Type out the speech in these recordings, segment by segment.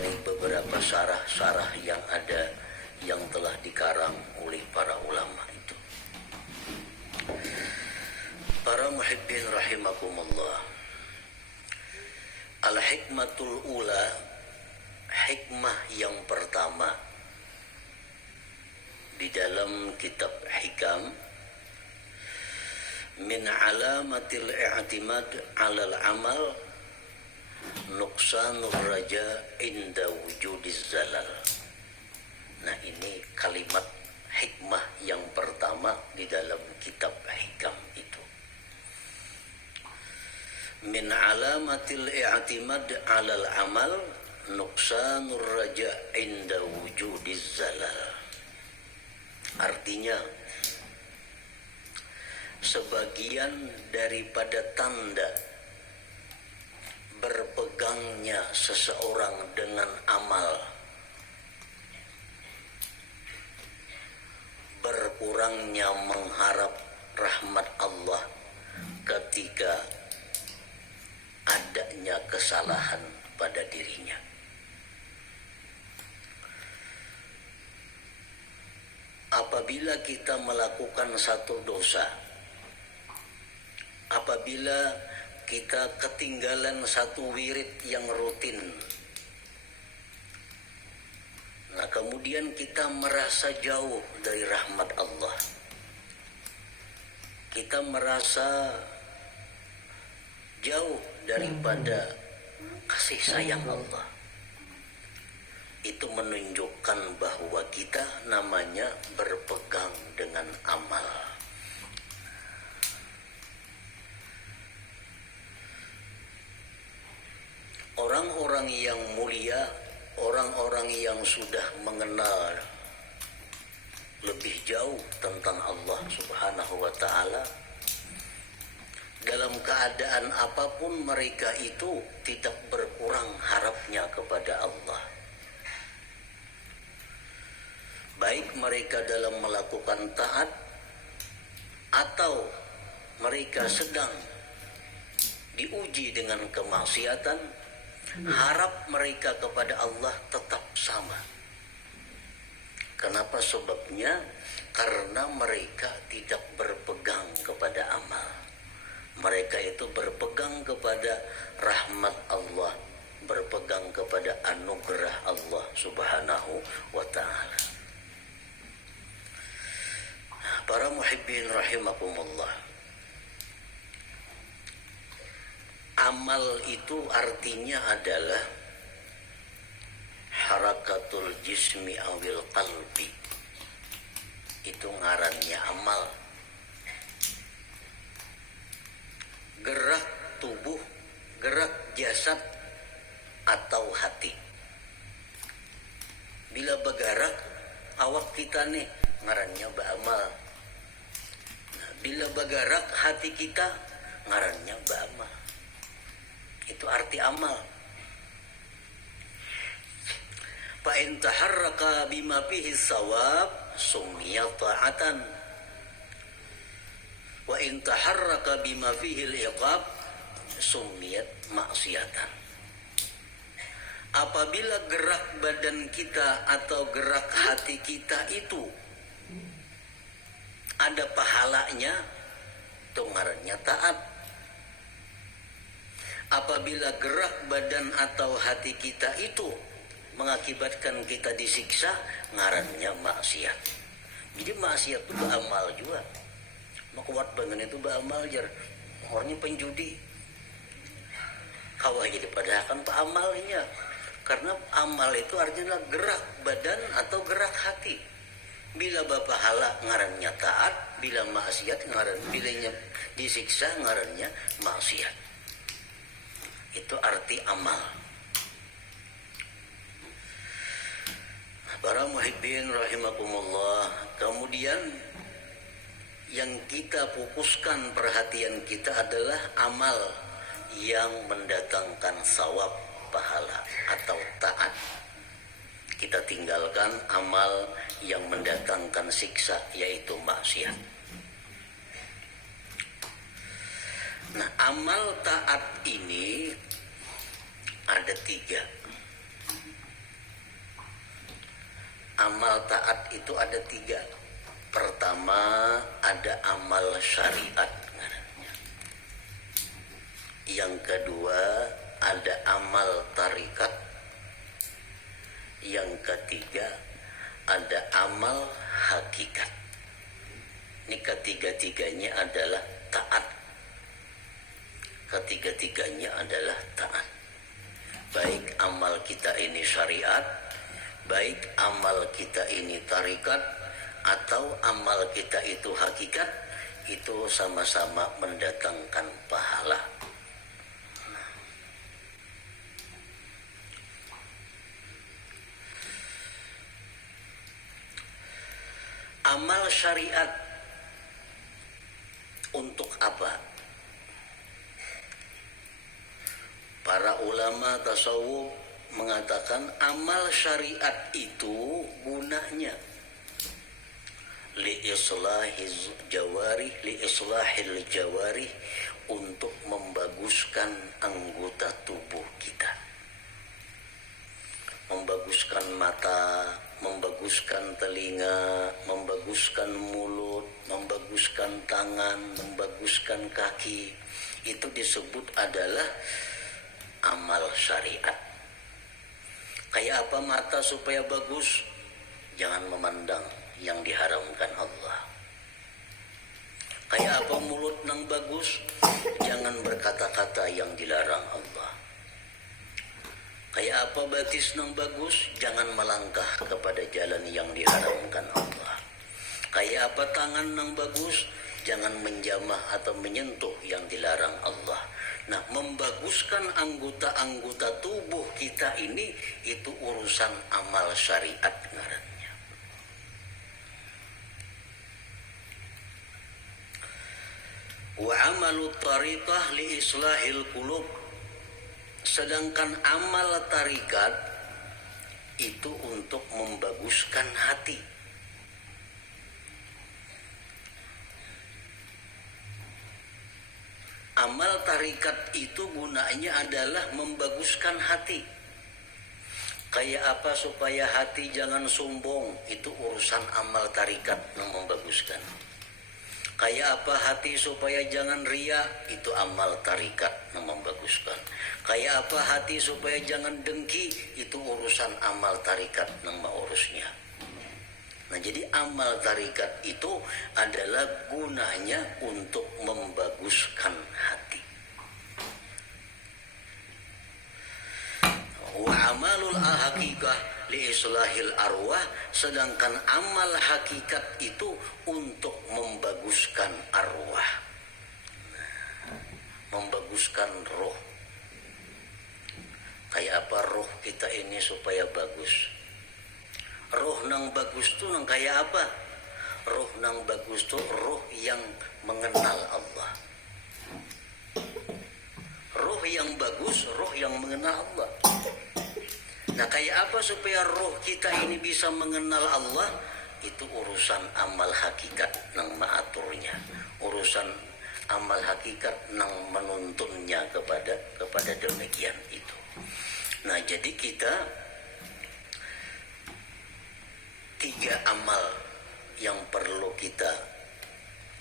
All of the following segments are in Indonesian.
dari beberapa syarah-syarah yang ada yang telah dikarang oleh para ulama itu. Para muhibbin rahimakumullah, al-hikmatul ula, hikmah yang pertama di dalam kitab Hikam, min alamatil i'timad 'alal amal nuqsanur raja inda wujudiz zalal. Nah, ini kalimat hikmah yang pertama di dalam kitab Hikam itu. Min alamatil i'timad 'alal amal nuqsanur raja inda wujudiz zalal. Artinya, sebagian daripada tanda berpegangnya seseorang dengan amal, berkurangnya mengharap rahmat Allah ketika adanya kesalahan pada dirinya. Apabila kita melakukan satu dosa, apabila kita ketinggalan satu wirid yang rutin, nah kemudian kita merasa jauh dari rahmat Allah, kita merasa jauh daripada kasih sayang Allah, itu menunjukkan bahwa kita namanya berpegang dengan amal. Orang-orang yang mulia, orang-orang yang sudah mengenal lebih jauh tentang Allah Subhanahu wa ta'ala, dalam keadaan apapun mereka itu tidak berkurang harapnya kepada Allah. Baik mereka dalam melakukan taat atau mereka sedang diuji dengan kemaksiatan, harap mereka kepada Allah tetap sama. Kenapa sebabnya? Karena mereka tidak berpegang kepada amal. Mereka itu berpegang kepada rahmat Allah, berpegang kepada anugerah Allah Subhanahu wa ta'ala. Para muhibbin rahimakumullah, amal itu artinya adalah harakatul jismi awil qalbi. Itu ngarannya amal. Gerak tubuh, gerak jasad atau hati. Bila bergerak awak kita nih, ngarannya ba'amal. Nah, bila bergerak hati kita, ngarannya ba'amal. Itu arti amal. Fa in taharraka bima fihi sawab summiya ta'atan, wa in taharraka bima fihi al-iqab summiyat maksiatan. Apabila gerak badan kita atau gerak hati kita itu ada pahalanya, itu ngarannya taat. Apabila gerak badan atau hati kita itu mengakibatkan kita disiksa, ngarannya maksiat. Jadi maksiat itu beramal juga. Kuat banget itu beramal jar. Orangnya penjudi. Kawah jadi padahal pak amalnya. Karena amal itu artinya gerak badan atau gerak hati. Bila bapahala ngarannya taat, bila maksiat ngaran, bilanya disiksa ngarannya maksiat. Itu arti amal. Para muhibbin rahimakumullah, kemudian yang kita fokuskan perhatian kita adalah amal yang mendatangkan sawab, pahala atau taat. Kita tinggalkan amal yang mendatangkan siksa, yaitu maksiat. Nah, amal taat ini ada 3. Amal taat itu ada 3. Pertama ada amal syariat. Yang kedua ada amal tarikat. Yang ketiga ada amal hakikat. Ini ketiga-tiganya adalah taat. Ketiga-tiganya adalah taat. Baik amal kita ini syariat, baik amal kita ini tarikat, atau amal kita itu hakikat, itu sama-sama mendatangkan pahala. Amal syariat untuk apa? Para ulama tasawuf mengatakan amal syariat itu gunanya liislahil jawarih, untuk membaguskan anggota tubuh kita. Membaguskan mata, membaguskan telinga, membaguskan mulut, membaguskan tangan, membaguskan kaki. Itu disebut adalah amal syariat. Kayak apa mata supaya bagus? Jangan memandang yang diharamkan Allah. Kayak apa mulut yang bagus? Jangan berkata-kata yang dilarang Allah. Kayak apa batis yang bagus? Jangan melangkah kepada jalan yang diharamkan Allah. Kayak apa tangan yang bagus? Jangan menjamah atau menyentuh yang dilarang Allah. Nah, membaguskan anggota-anggota tubuh kita ini, itu urusan amal syariat ngarannya. Wa amalu tariqah li islahil qulub. Sedangkan amal tarikat itu untuk membaguskan hati. Amal tarikat itu gunanya adalah membaguskan hati. Kayak apa supaya hati jangan sombong, itu urusan amal tarikat yang membaguskan. Kayak apa hati supaya jangan ria, itu amal tarikat yang membaguskan. Kayak apa hati supaya jangan dengki, itu urusan amal tarikat yang mengurusnya. Nah, jadi amal tarikat itu adalah gunanya untuk membaguskan hati. Wa amalul haqiqah li islahil arwah. Sedangkan amal hakikat itu untuk membaguskan arwah, membaguskan roh. Kayak apa roh kita ini supaya bagus? Roh nang bagus tuh nang kayak apa? Roh nang bagus tuh roh yang mengenal Allah. Roh yang bagus, roh yang mengenal Allah. Nah, kayak apa supaya roh kita ini bisa mengenal Allah? Itu urusan amal hakikat nang mengaturnya, urusan amal hakikat nang menuntunnya kepada demikian itu. Nah, jadi kita 3 amal yang perlu kita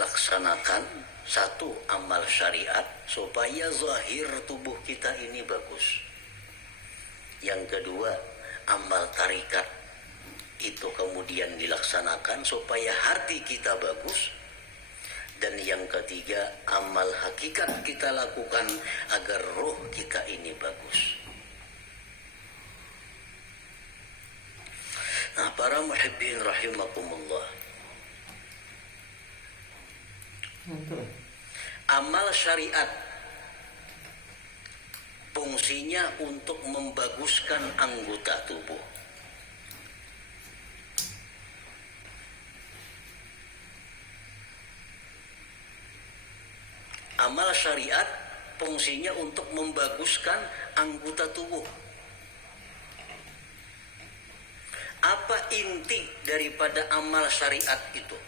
laksanakan. 1, amal syariat supaya zahir tubuh kita ini bagus. Yang kedua, amal tarikat itu kemudian dilaksanakan supaya hati kita bagus. Dan yang ketiga, amal hakikat kita lakukan agar roh kita ini bagus. Nah, para muhibbin rahimakumullah, amal syariat fungsinya untuk membaguskan anggota tubuh. Amal syariat fungsinya untuk membaguskan anggota tubuh. Apa inti daripada amal syariat itu?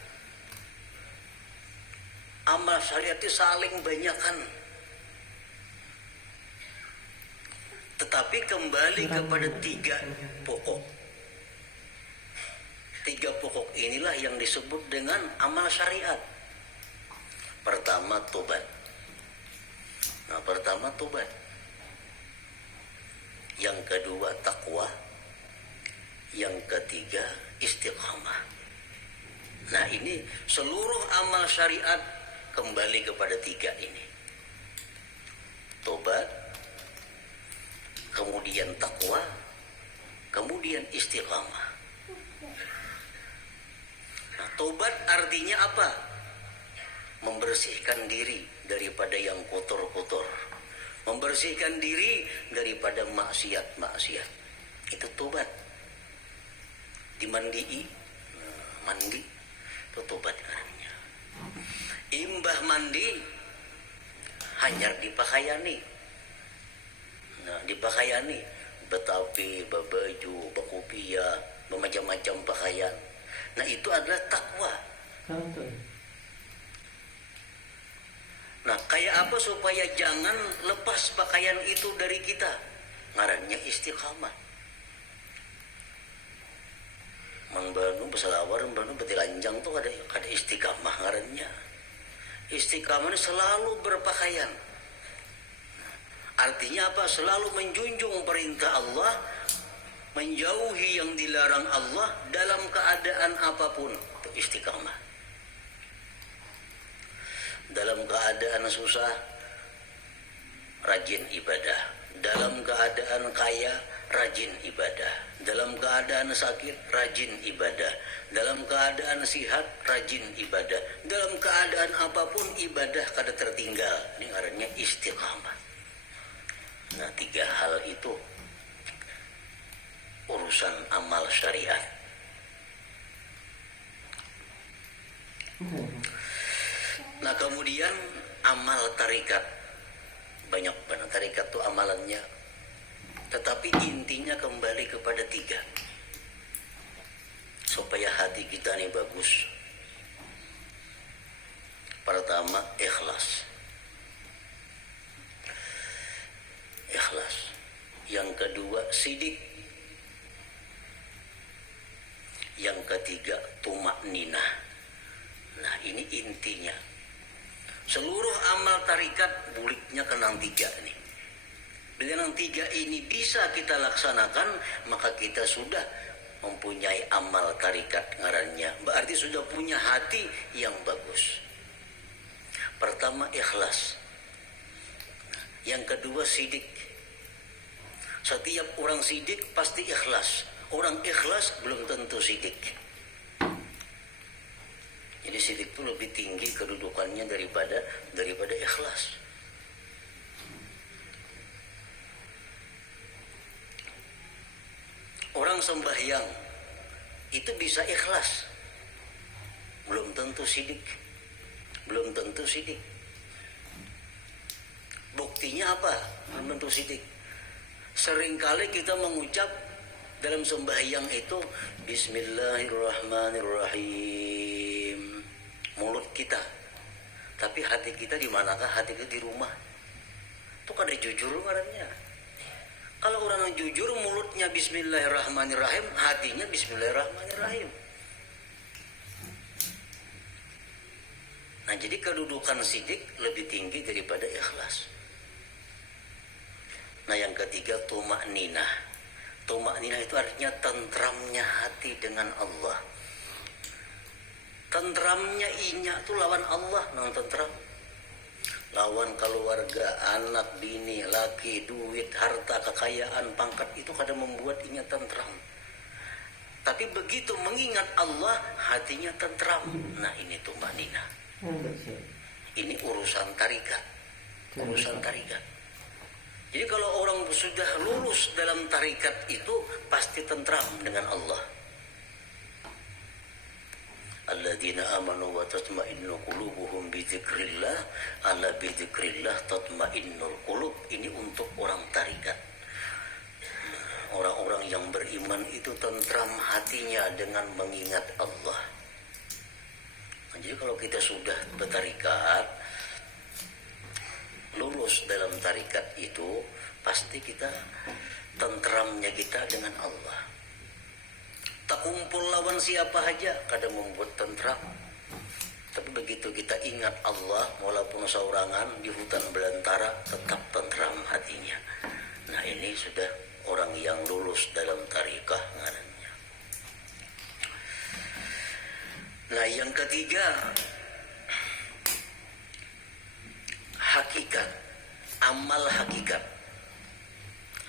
Amal syariat itu saling banyakkan. Tetapi kembali kepada 3 pokok. Tiga pokok inilah yang disebut dengan amal syariat. Pertama tobat. Nah, pertama tobat. Yang kedua takwa. Yang ketiga istiqamah. Nah, ini seluruh amal syariat kembali kepada tiga ini. Tobat, kemudian takwa, kemudian istiqamah. Nah, tobat artinya apa? Membersihkan diri daripada yang kotor-kotor. Membersihkan diri daripada maksiat-maksiat. Itu tobat. Dimandii, mandi, itu tobat artinya. Imbah mandi, hanyar dipakaiani. Nah, dipakaiani, betapi, babaju, bakopia, bermacam-macam pakaian. Nah, itu adalah takwa. Nah, kayak apa supaya jangan lepas pakaian itu dari kita? Ngarannya istiqamah. Mang Banu beselawar, Banu betilanjang tuh ada istiqamah ngarannya. Istiqamah selalu berpakaian. Artinya apa? Selalu menjunjung perintah Allah, menjauhi yang dilarang Allah dalam keadaan apapun. Itu istiqamah. Dalam keadaan susah, rajin ibadah. Dalam keadaan kaya, rajin ibadah. Dalam keadaan sakit, rajin ibadah. Dalam keadaan sihat, rajin ibadah. Dalam keadaan apapun ibadah kada tertinggal. Ini artinya istiqamah. Nah, tiga hal itu urusan amal syariat. Nah, kemudian amal tarikat. Banyak banget tarikat itu amalannya. Tetapi intinya kembali kepada tiga. Supaya hati kita ini bagus. Pertama, ikhlas. Ikhlas. Yang kedua, sidik. Yang ketiga, tumakninah. Nah, ini intinya. Seluruh amal tarikat buliknya kenang tiga nih. Bila yang tiga ini bisa kita laksanakan, maka kita sudah mempunyai amal tarikat ngarannya. Berarti sudah punya hati yang bagus. Pertama, ikhlas. Yang kedua, sidik. Setiap orang sidik pasti ikhlas. Orang ikhlas belum tentu sidik. Jadi sidik itu lebih tinggi kedudukannya daripada ikhlas. Orang sembahyang itu bisa ikhlas, belum tentu sidik. Belum tentu sidik. Buktinya apa? Belum tentu sidik. Seringkali kita mengucap dalam sembahyang itu Bismillahirrahmanirrahim, mulut kita, tapi hati kita di manakah? Hati kita di rumah. Itu kada jujur orangnya. Kalau orang yang jujur, mulutnya Bismillahirrahmanirrahim, hatinya Bismillahirrahmanirrahim. Nah, jadi kedudukan sidik lebih tinggi daripada ikhlas. Nah, yang ketiga, tumakninah. Tumakninah itu artinya tentramnya hati dengan Allah. Tentramnya inya itu lawan Allah, non tentram. Lawan keluarga, anak, bini, laki, duit, harta, kekayaan, pangkat itu kadang membuat inya tentram. Tapi begitu mengingat Allah, hatinya tentram. Nah, ini tumakninah. Ini urusan tarikat. Urusan tarikat. Jadi kalau orang sudah lulus dalam tarikat itu pasti tentram dengan Allah. Alladzina amanu wa tatma'innu qulubuhum bi dzikrillah, ala bi dzikrillah tatma'innul qulub. Ini untuk orang tarikat. Orang-orang yang beriman itu tentram hatinya dengan mengingat Allah. Nah, jadi kalau kita sudah bertarikat, lulus dalam tarikat itu, pasti kita tentramnya kita dengan Allah. tak kumpul lawan siapa aja kadang membuat tentram. Tapi begitu kita ingat Allah, walaupun saurangan di hutan belantara, tetap tentram hatinya. Nah ini sudah orang yang lulus dalam tarikah ngarannya. Nah yang ketiga, hakikat, amal hakikat.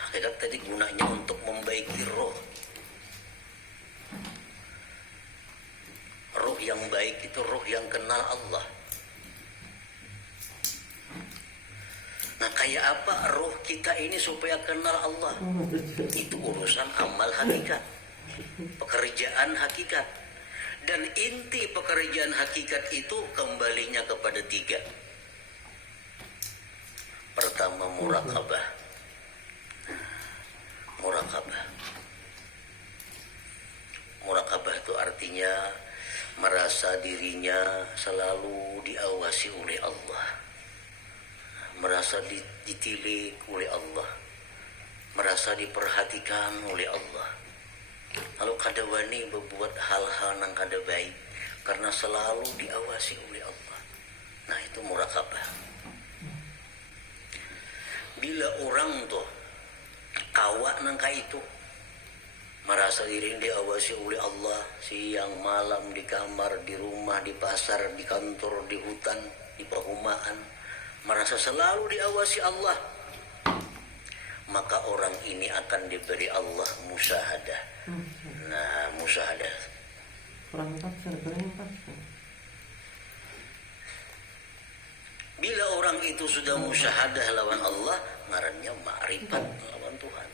Hakikat tadi gunanya untuk membaiki roh. Roh yang baik itu roh yang kenal Allah. Nah kayak apa roh kita ini supaya kenal Allah? Itu urusan amal hakikat, pekerjaan hakikat. Dan inti pekerjaan hakikat itu kembalinya kepada tiga. Pertama murakabah. Murakabah. Murakabah itu artinya merasa dirinya selalu diawasi oleh Allah, merasa ditilik oleh Allah, merasa diperhatikan oleh Allah. Kalau kada wani berbuat hal-hal yang kada baik karena selalu diawasi oleh Allah. Nah itu murakabah. Bila orang tuh kawak nangka itu merasa diri diawasi oleh Allah siang malam di kamar, di rumah, di pasar, di kantor, di hutan, di perumahan, merasa selalu diawasi Allah, maka orang ini akan diberi Allah musyahadah. Nah musyahadah bila orang itu sudah musyahadah lawan Allah, ngarannya ma'rifat lawan Tuhan.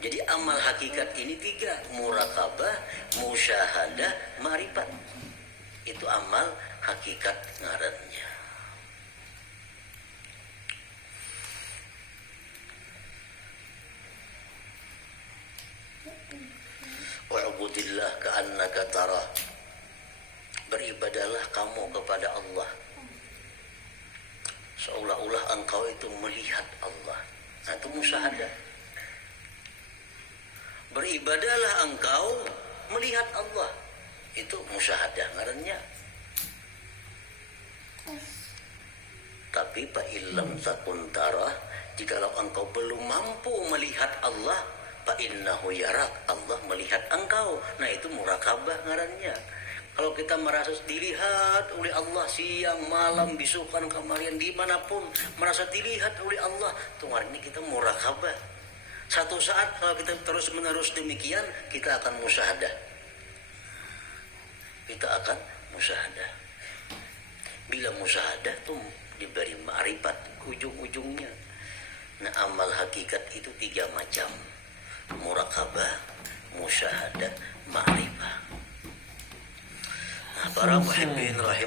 Jadi amal hakikat ini tiga, murakabah, musyahadah, ma'rifat. Itu amal hakikat ngarannya. Wa'budillah ka'annaka tara. Beribadalah kamu kepada Allah seolah-olah engkau itu melihat Allah. Nah itu musyahadah. Beribadalah engkau melihat Allah. Itu musyahadah ngarannya. Tapi fa illam takun tara, jikalau engkau belum mampu melihat Allah, fa innahu yarak, Allah melihat engkau. Nah itu murakabah ngarannya. Kalau kita merasa dilihat oleh Allah siang, malam, bisukan, kemarian, dimanapun merasa dilihat oleh Allah, itu ini kita murakabah. Satu saat kalau kita terus menerus demikian, kita akan musyahadah. Kita akan musyahadah. Bila musyahadah tuh diberi ma'rifat ujung-ujungnya. Nah amal hakikat itu tiga macam: murakabah, musyahadah, ma'rifah. Nah, para muhibbin rahim